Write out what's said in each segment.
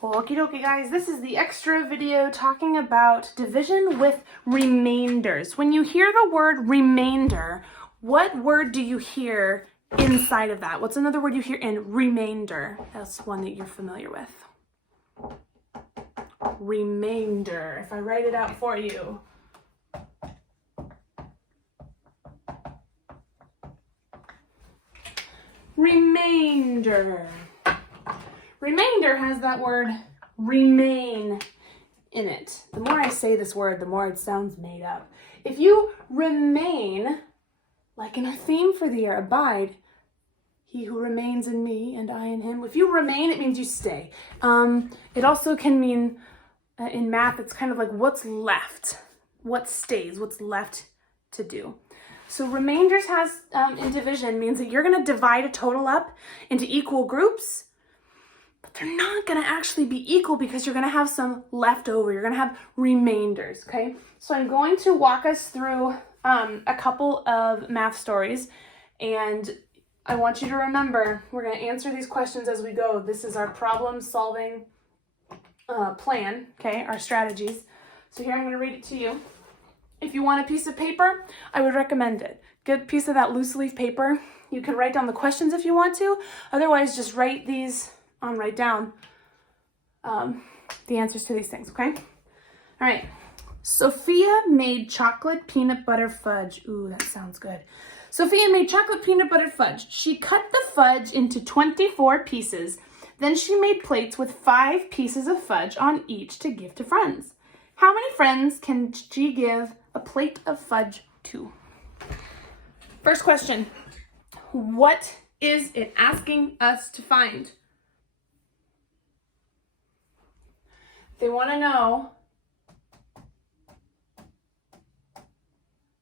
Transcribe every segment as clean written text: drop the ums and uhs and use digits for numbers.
Okie dokie guys, this is the extra video talking about division with remainders. When you hear the word remainder, what word do you hear inside of that? What's another word you hear in remainder? That's one that you're familiar with. Remainder. If I write it out for you. Remainder. Remainder has that word remain in it. The more I say this word, the more it sounds made up. If you remain, like in our theme for the year, abide, he who remains in me and I in him. If you remain, it means you stay. It also can mean, in math, it's kind of like what's left, what stays, what's left to do. So remainders has, in division, means that you're going to divide a total up into equal groups, but they're not going to actually be equal because you're going to have some left over. You're going to have remainders, okay? So I'm going to walk us through a couple of math stories, and I want you to remember, we're going to answer these questions as we go. This is our problem-solving plan, okay, our strategies. So here I'm going to read it to you. If you want a piece of paper, I would recommend it. Get a piece of that loose leaf paper. You can write down the questions if you want to. Otherwise, just write down the answers to these things, okay? All right. Sophia made chocolate peanut butter fudge. Ooh, that sounds good. Sophia made chocolate peanut butter fudge. She cut the fudge into 24 pieces. Then she made plates with 5 pieces of fudge on each to give to friends. How many friends can she give a plate of fudge to? First question, what is it asking us to find? They want to know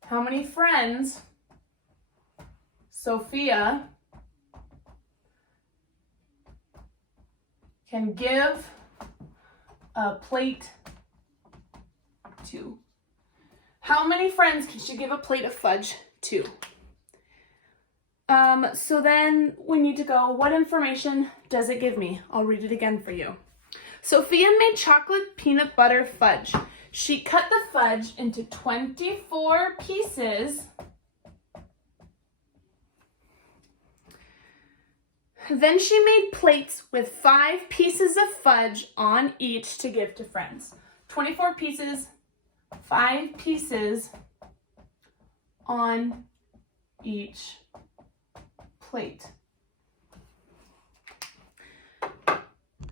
how many friends Sophia can give a plate to. How many friends can she give a plate of fudge to? So then we need to go, what information does it give me? I'll read it again for you. Sophia made chocolate peanut butter fudge. She cut the fudge into 24 pieces. Then she made plates with 5 pieces of fudge on each to give to friends. 24 pieces, 5 pieces on each plate.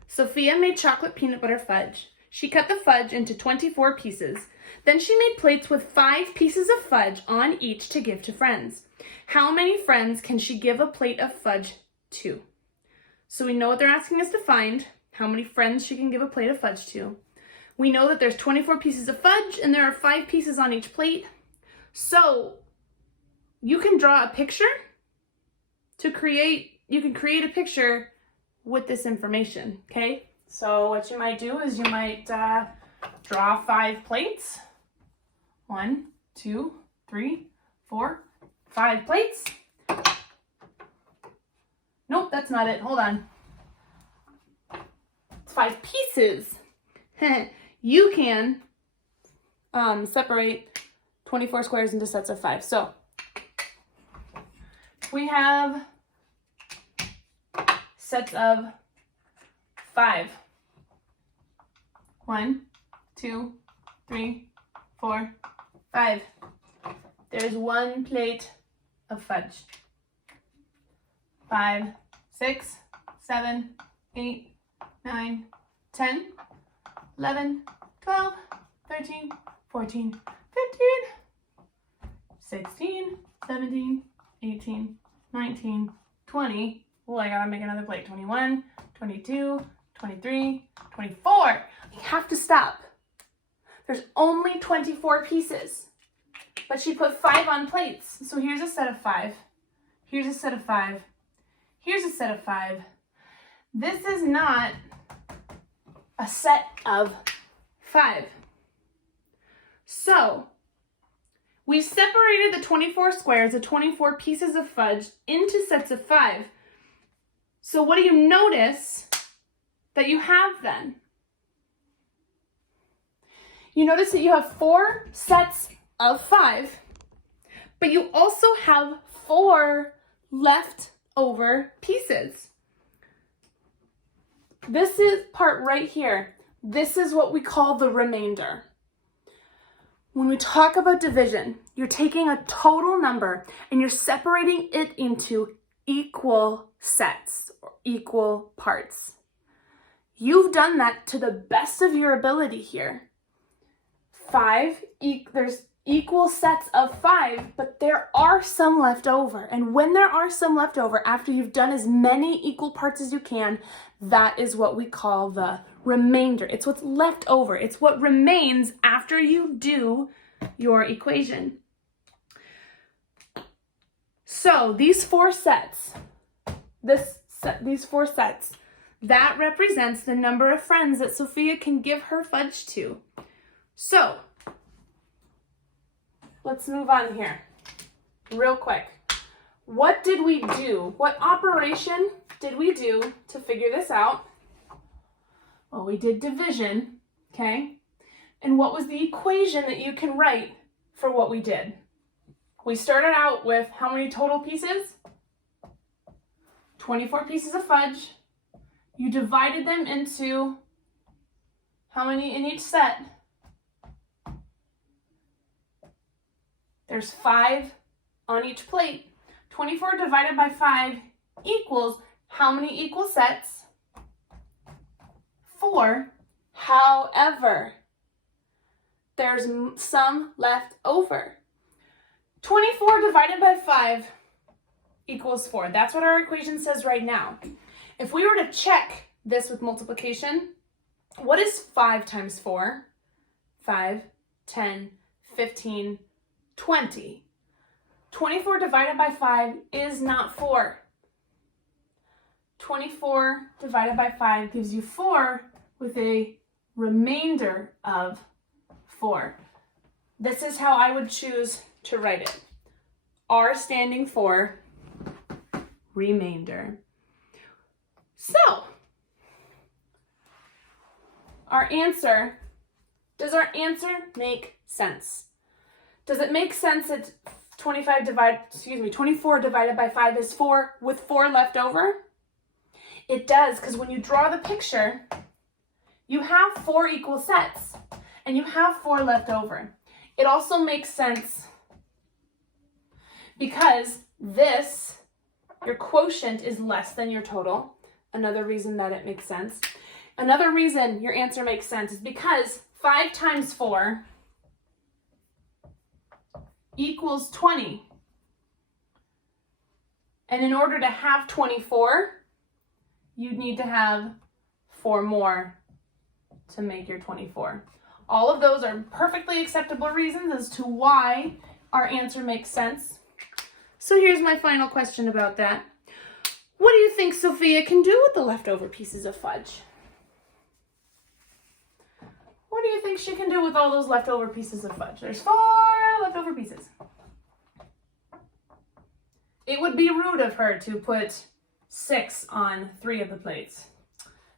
Sophia made chocolate peanut butter fudge. She cut the fudge into 24 pieces. Then she made plates with 5 pieces of fudge on each to give to friends. How many friends can she give a plate of fudge to? So we know what they're asking us to find, how many friends she can give a plate of fudge to. We know that there's 24 pieces of fudge and there are 5 pieces on each plate. So you can draw a picture you can create a picture with this information, okay? So what you might do is you might draw 5 plates. 1, 2, 3, 4, 5 plates. Nope, that's not it. Hold on. It's 5 pieces. You can separate 24 squares into sets of 5. So we have sets of 5. 1, 2, 3, 4, 5. There's 1 plate of fudge. 5, 6, 7, 8, 9, 10, 11, 12, 13, 14, 15, 16, 17, 18, 19, 20. Oh, I gotta make another plate. 21, 22, 23, 24. You have to stop. There's only 24 pieces, but she put 5 on plates. So here's a set of 5. Here's a set of 5. Here's a set of 5. This is not a set of 5. So we separated the 24 squares, the 24 pieces of fudge, into sets of 5. So what do you notice that you have then? You notice that you have 4 sets of 5, but you also have 4 leftover pieces. This is part right here. This is what we call the remainder. When we talk about division, you're taking a total number and you're separating it into equal sets or equal parts. You've done that to the best of your ability here. There's equal sets of 5, but there are some left over. And when there are some left over, after you've done as many equal parts as you can, that is what we call the remainder. It's what's left over. It's what remains after you do your equation. So these 4 sets, these 4 sets, that represents the number of friends that Sophia can give her fudge to. So let's move on here real quick. What did we do? What operation did we do to figure this out? Well, we did division, okay? And what was the equation that you can write for what we did? We started out with how many total pieces? 24 pieces of fudge. You divided them into how many in each set? There's 5 on each plate. 24 divided by 5 equals how many equal sets? 4. However, there's some left over. 24 divided by 5 equals 4. That's what our equation says right now. If we were to check this with multiplication, what is 5 times 4? 5, 10, 15, 20. 24 divided by 5 is not 4. 24 divided by 5 gives you 4 with a remainder of 4. This is how I would choose to write it. R standing for remainder. So, does our answer make sense? Does it make sense that 24 divided by 5 is 4 with 4 left over? It does, because when you draw the picture, you have 4 equal sets and you have 4 left over. It also makes sense because your quotient is less than your total. Another reason that it makes sense. Another reason your answer makes sense is because 5 times 4 equals 20. And in order to have 24, you'd need to have 4 more to make your 24. All of those are perfectly acceptable reasons as to why our answer makes sense. So here's my final question about that. What do you think Sophia can do with the leftover pieces of fudge? What do you think she can do with all those leftover pieces of fudge? There's 4 leftover pieces. It would be rude of her to put 6 on 3 of the plates.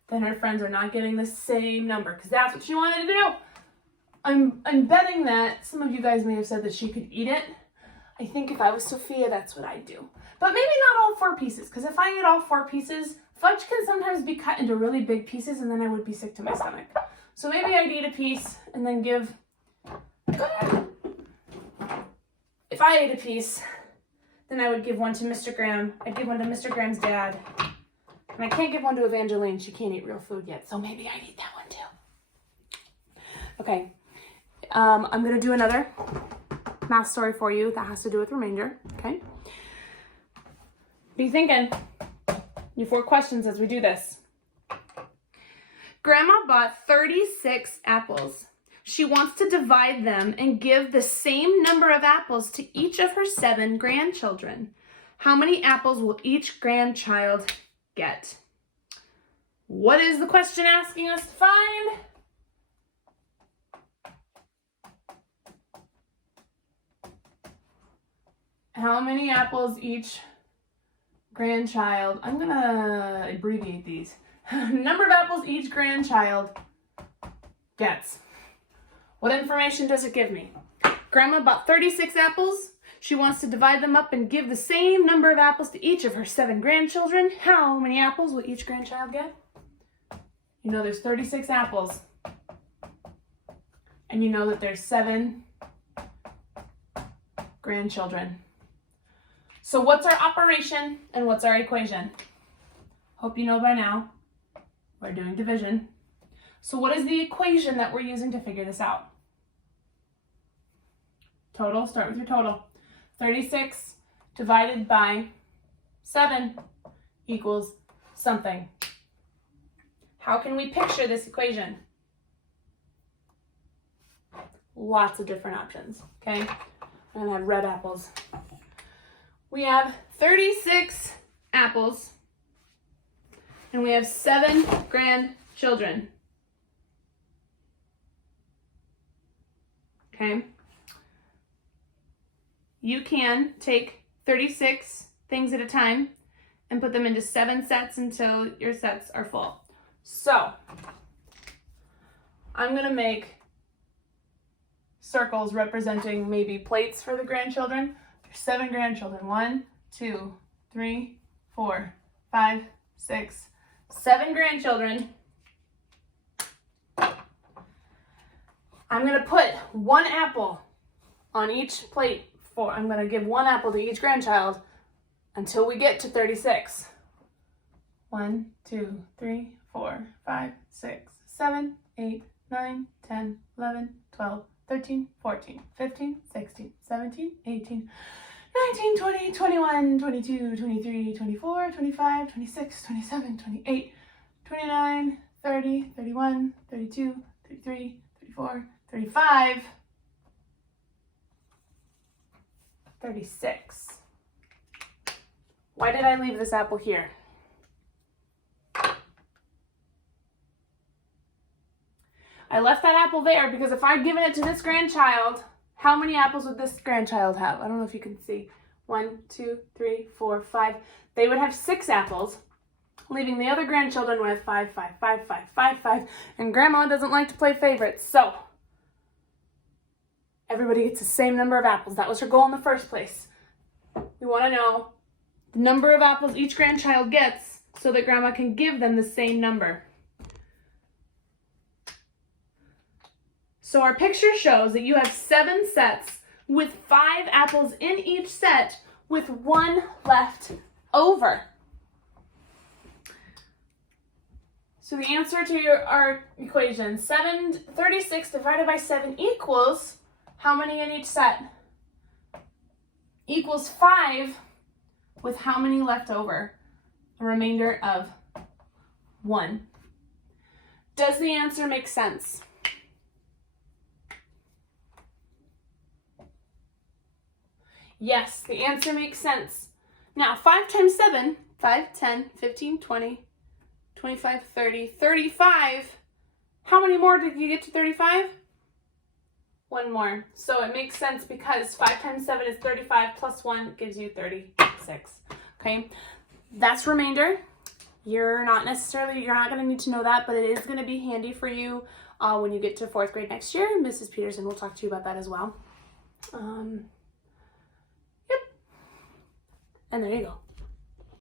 Then her friends are not getting the same number because that's what she wanted to do. I'm betting that some of you guys may have said that she could eat it. I think if I was Sophia, that's what I'd do. But maybe not all 4 pieces, because if I ate all 4 pieces, fudge can sometimes be cut into really big pieces and then I would be sick to my stomach. So maybe I'd eat a piece and then give... If I ate a piece, then I would give one to Mr. Graham. I'd give one to Mr. Graham's dad. And I can't give one to Evangeline. She can't eat real food yet, so maybe I'd eat that one too. Okay. I'm going to do another math story for you that has to do with remainder, okay? Be thinking. Your 4 questions as we do this. Grandma bought 36 apples. She wants to divide them and give the same number of apples to each of her 7 grandchildren. How many apples will each grandchild get? What is the question asking us to find? How many apples each grandchild, I'm gonna abbreviate these. Number of apples each grandchild gets. What information does it give me? Grandma bought 36 apples. She wants to divide them up and give the same number of apples to each of her 7 grandchildren. How many apples will each grandchild get? You know there's 36 apples. And you know that there's 7 grandchildren. So what's our operation and what's our equation? Hope you know by now. We're doing division. So what is the equation that we're using to figure this out? Total, start with your total. 36 divided by 7 equals something. How can we picture this equation? Lots of different options, okay? I'm gonna have red apples. We have 36 apples and we have 7 grandchildren. Okay? You can take 36 things at a time and put them into 7 sets until your sets are full. So, I'm gonna make circles representing maybe plates for the grandchildren. There's 7 grandchildren. 1, 2, 3, 4, 5, 6, 7 grandchildren. I'm gonna put 1 apple on each plate. I'm gonna give 1 apple to each grandchild until we get to 36. 1, 2, 3, 4, 5, 6, 7, 8, 9, 10, 11, 12, 13, 14, 15, 16, 17, 18, 19, 20, 21, 22, 23, 24, 25, 26, 27, 28, 29, 30, 31, 32, 33, 34, 35, 36. Why did I leave this apple here? I left that apple there because if I'd given it to this grandchild, how many apples would this grandchild have? I don't know if you can see. 1, 2, 3, 4, 5. They would have 6 apples, leaving the other grandchildren with 5, 5, 5, 5, 5, 5. And Grandma doesn't like to play favorites, so everybody gets the same number of apples. That was her goal in the first place. We want to know the number of apples each grandchild gets so that Grandma can give them the same number. So our picture shows that you have 7 sets with 5 apples in each set with 1 left over. So the answer to our equation, 36 divided by 7 equals, how many in each set? Equals 5 with how many left over? A remainder of 1. Does the answer make sense? Yes, the answer makes sense. Now, 5 times 7, 5, 10, 15, 20, 25, 30, 35. How many more did you get to 35? 1 more. So it makes sense because 5 times 7 is 35 plus 1 gives you 36. Okay, that's remainder. You're not going to need to know that, but it is going to be handy for you when you get to 4th grade next year. Mrs. Peterson will talk to you about that as well. And there you go.